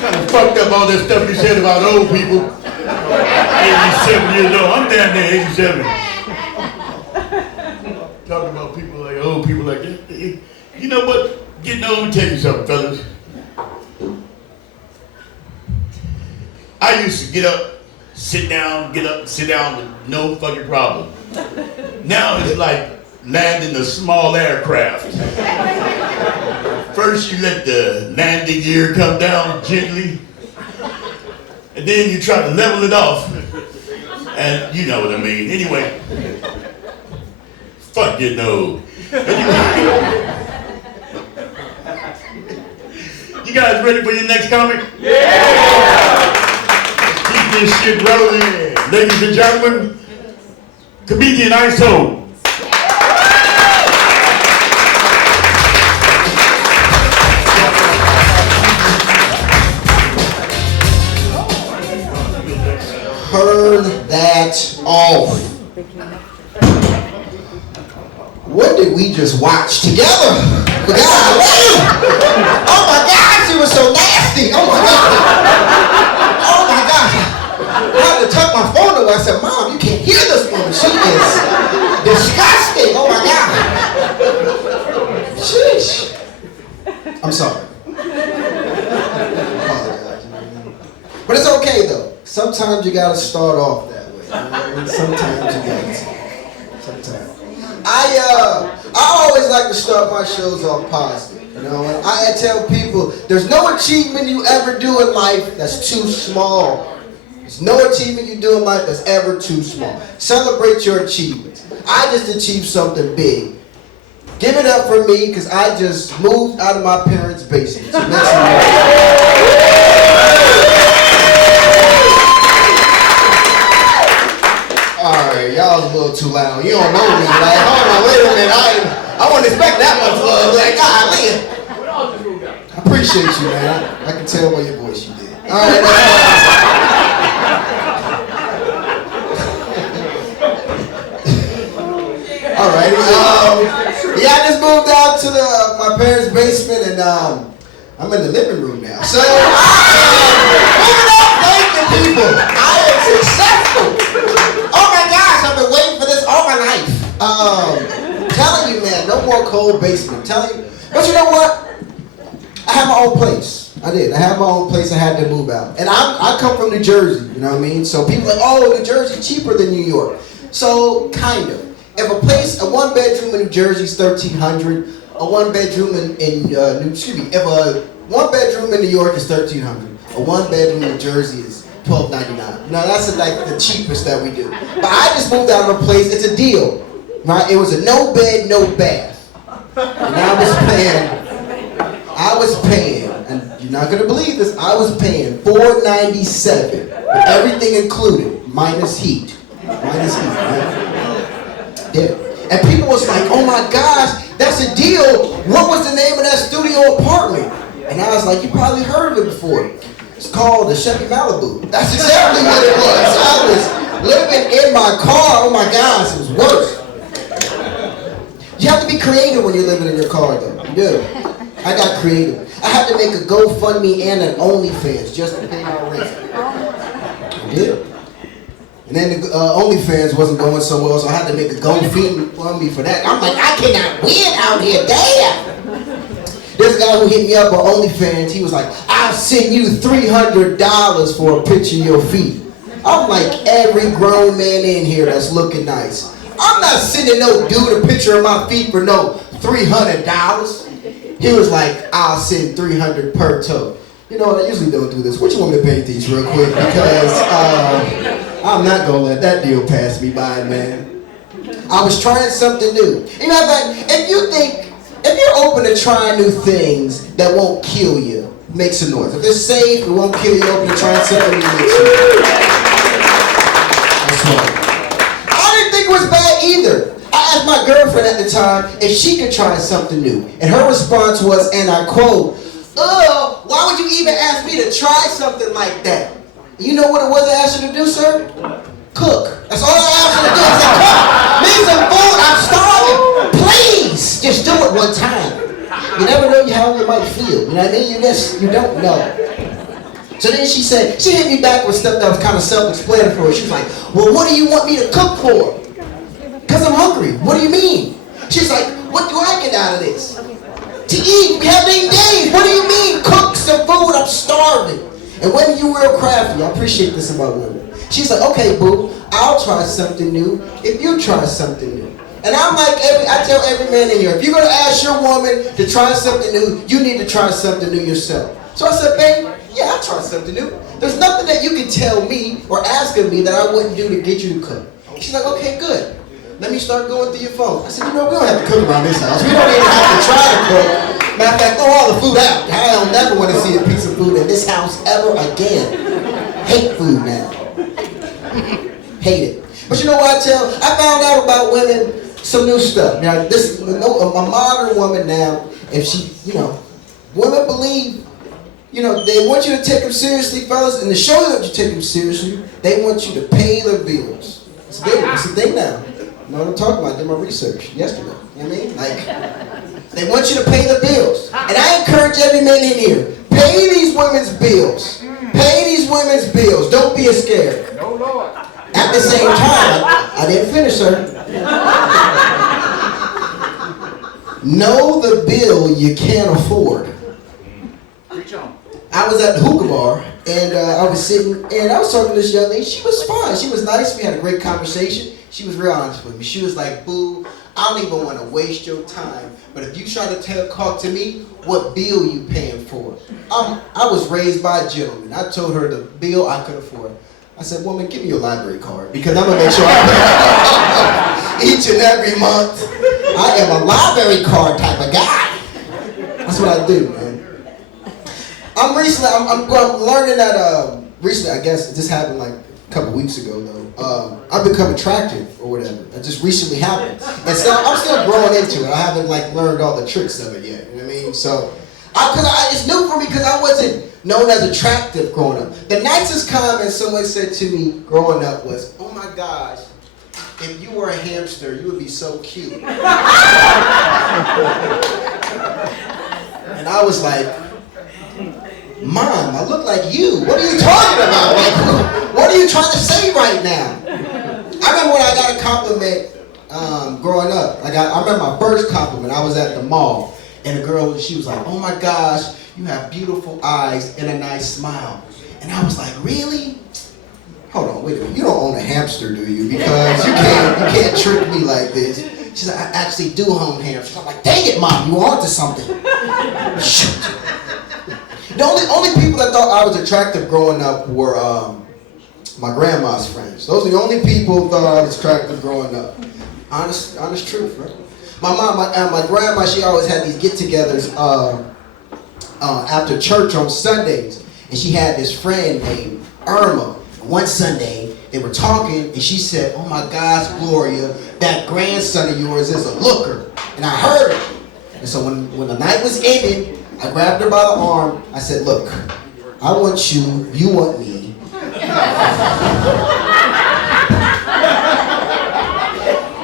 Kind of fucked up all that stuff you said about old people. 87 years old. I'm down there 87. Talking about people like old people like that. You know what? Getting old, let me tell you something, fellas. I used to get up, sit down, get up, sit down with no fucking problem. Now it's like landing a small aircraft. First you let the landing gear come down gently, and then you try to level it off. And you know what I mean. Anyway, fuck getting old. You guys ready for your next comic? Yeah! Keep this shit rolling. Ladies and gentlemen, comedian ISO. Turn that off. What did we just watch together? God, oh my gosh, it was so nasty. Oh my God. Oh my gosh. I had to tuck my phone away. I said, Mom, you can't hear this woman. She is disgusting. Oh my God. Sheesh. I'm sorry. But it's okay though. Sometimes you gotta start off that way. Sometimes you gotta. Sometimes. I always like to start my shows off positive. You know, and I tell people there's no achievement you ever do in life that's too small. There's no achievement you do in life that's ever too small. Celebrate your achievements. I just achieved something big. Give it up for me, because I just moved out of my parents' basement. So alright, y'all was a little too loud. You don't know me. Like, hold on, wait a minute. I wasn't expect that much love. Like, golly. I appreciate you, man. I can tell by your voice you did. Alright, alright. Yeah, I just moved out to my parents' basement, and I'm in the living room now. So, moving up, thank you, people. I am successful. Oh my gosh, I've been waiting for this all my life. I'm telling you, man, no more cold basement. I'm telling you. But you know what? I have my own place. I did. I have my own place. I had to move out. And I come from New Jersey, you know what I mean? So people are like, oh, New Jersey cheaper than New York. So, kind of. If a one bedroom in New Jersey is $1,300, a one bedroom if a one bedroom in New York is $1,300, a one bedroom in New Jersey is $1,299. Now that's like the cheapest that we do. But I just moved out of a place. It's a deal, right? It was a no bed, no bath, and I was paying, and you're not gonna believe this. I was paying $497 with everything included, minus heat, right? Yeah. And people was like, oh my gosh, that's a deal. What was the name of that studio apartment? And I was like, you probably heard of it before. It's called the Chevy Malibu. That's exactly what it was. I was living in my car. Oh my gosh, it was worse. You have to be creative when you're living in your car, though. You do. I got creative. I had to make a GoFundMe and an OnlyFans just to pay my rent. I did. And then the OnlyFans wasn't going so well, so I had to make a GoFundMe for that. I'm like, I cannot win out here, damn! This guy who hit me up on OnlyFans, he was like, I'll send you $300 for a picture of your feet. I'm like, every grown man in here that's looking nice. I'm not sending no dude a picture of my feet for no $300. He was like, I'll send $300 per toe. You know what, I usually don't do this. What you want me to paint these real quick? Because I'm not gonna let that deal pass me by, man. I was trying something new. You know, if you're open to trying new things that won't kill you, make some noise. If it's safe, it won't kill you, open to trying something new, make some noise. That's right. I didn't think it was bad either. I asked my girlfriend at the time if she could try something new. And her response was, and I quote, why would you even ask me to try something like that? You know what it was I asked you to do, sir? Cook. That's all I asked you to do. I said, cook. Make some food. I'm starving. Please, just do it one time. You never know how you might feel. You know what I mean? You don't know. So then she said, she hit me back with stuff that was kind of self-explanatory. She was like, well, what do you want me to cook for? Because I'm hungry. What do you mean? She's like, what do I get out of this? To eat. We have 8 days. What do you mean? Cook some food. I'm starving. And women, you real crafty. I appreciate this about women. She's like, okay, boo, I'll try something new if you try something new. And I'm like, I tell every man in here, if you're going to ask your woman to try something new, you need to try something new yourself. So I said, babe, yeah, I'll try something new. There's nothing that you can tell me or ask of me that I wouldn't do to get you to cook. She's like, okay, good. Let me start going through your phone. I said, we don't have to cook around this house. We don't even have to try to cook. Matter of fact, throw all the food out. I don't never want to see a piece of food in this house ever again. Hate food now. Hate it. But you know what I found out about women some new stuff. Now, a modern woman now, if she, women believe, they want you to take them seriously, fellas, and to show you that you take them seriously, they want you to pay their bills. It's a thing now. You know what I'm talking about? I did my research yesterday. You know what I mean? Like, they want you to pay the bills. And I encourage every man in here, pay these women's bills. Pay these women's bills. Don't be scared. No, Lord. At the same time, I didn't finish, sir. Know the bill you can't afford. Preach on. I was at the hookah bar, and I was sitting, and I was talking to this young lady. She was fine. She was nice. We had a great conversation. She was real honest with me. She was like, boo, I don't even want to waste your time, but if you try to talk to me, what bill you paying for? I was raised by a gentleman. I told her the bill I could afford. I said, woman, give me your library card, because I'm going to make sure I pay each and every month. I am a library card type of guy. That's what I do, man. I'm learning that, recently, I guess, this happened like a couple weeks ago, though. I've become attractive, or whatever. That just recently happened. And so I'm still growing into it. I haven't, learned all the tricks of it yet. You know what I mean? So, it's new for me, because I wasn't known as attractive growing up. The nicest comment someone said to me growing up was, oh my gosh, if you were a hamster, you would be so cute. And I was like, Mom, I look like you. What are you talking about? Like, what are you trying to say right now? I remember when I got a compliment growing up. I remember my first compliment. I was at the mall, and a girl, she was like, oh my gosh, you have beautiful eyes and a nice smile. And I was like, really? Hold on, wait a minute. You don't own a hamster, do you? Because you can't trick me like this. She's like, I actually do own hamsters. I'm like, dang it, Mom, you onto something. Shoot. The only people that thought I was attractive growing up were my grandma's friends. Those are the only people who thought I was attractive growing up. Honest truth, right? My mom, my grandma, she always had these get-togethers after church on Sundays, and she had this friend named Irma. One Sunday, they were talking, and she said, oh my gosh, Gloria, that grandson of yours is a looker. And I heard it. And so when the night was ending, I grabbed her by the arm. I said, look, I want you, you want me.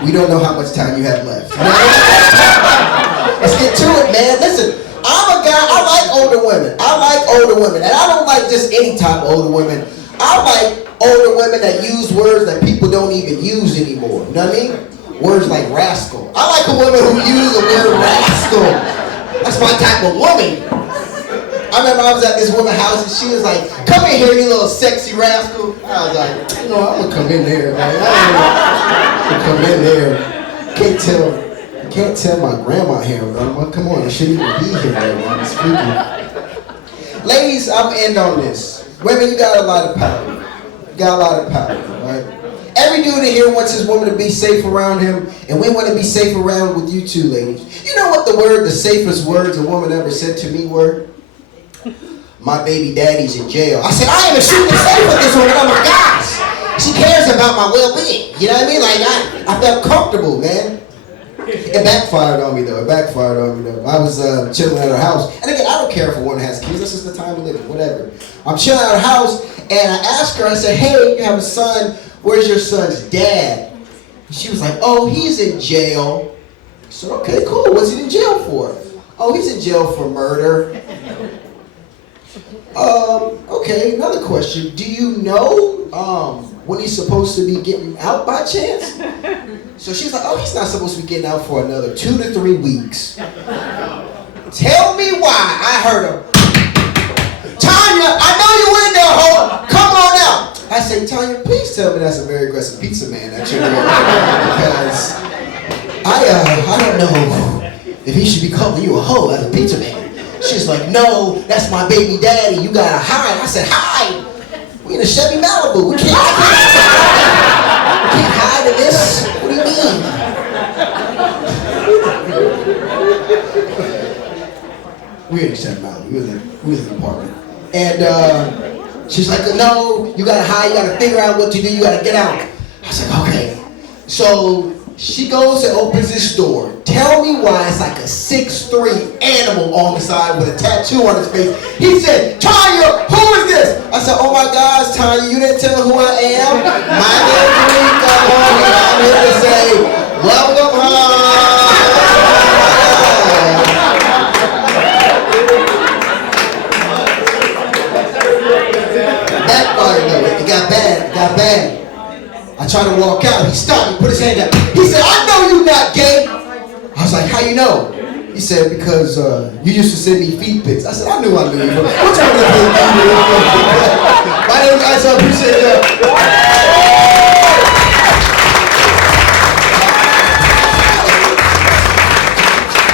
We don't know how much time you have left. Let's get to it, man. Listen, I'm a guy, I like older women. And I don't like just any type of older women. I like older women that use words that people don't even use anymore. You know what I mean? Words like rascal. I like a woman who uses the word rascal. That's my type of woman. I remember I was at this woman's house and she was like, come in here, you little sexy rascal. I was like, I'm going to come in there, man. I'm going to come in there. Can't tell my grandma here, bro. Come on, I shouldn't even be here, man. It's freaky. Ladies, I'm end on this. Women, you got a lot of power. You got a lot of power, right? Every dude in here wants his woman to be safe around him, and we want to be safe around with you too, ladies. You know what the safest words a woman ever said to me were? My baby daddy's in jail. I said, I am extremely safe with this woman. Oh my gosh. She cares about my well-being. You know what I mean? Like, I felt comfortable, man. It backfired on me, though. I was chilling at her house. And again, I don't care if a woman has kids. That's just the time we live in, whatever. I'm chilling at her house, and I asked her, I said, hey, you have a son. Where's your son's dad? And she was like, oh, he's in jail. I said, okay, cool. What's he in jail for? Oh, he's in jail for murder. Okay, another question. Do you know when he's supposed to be getting out by chance? So she's like, oh, he's not supposed to be getting out for another 2 to 3 weeks. Tell me why. I heard him. Tanya, I know you in there, ho. Come on out. I say, Tanya, please tell me that's a very aggressive pizza man that you're doing. Because I don't know if he should be calling you a hoe as a pizza man. She's like, no, that's my baby daddy. You gotta hide. I said, hide? We in a Chevy Malibu. We can't hide in this. What do you mean? We in a Chevy Malibu. We was in an apartment. And she's like, no, you gotta hide. You gotta figure out what to do. You gotta get out. I was like, okay. So she goes and opens this door. Tell me why it's like a 6'3" animal on the side with a tattoo on his face. He said, Tanya, who is this? I said, oh my gosh, Tanya, you didn't tell who I am? My name's Rico, and I'm here to say, welcome home. That part though, it got bad. I tried to walk out. He stopped me, put his hand up. He said, I know you're not gay. I was like, how you know? He said, because you used to send me feet pics. I said, I knew you. What time of the day? My name is Isaac. Appreciate that.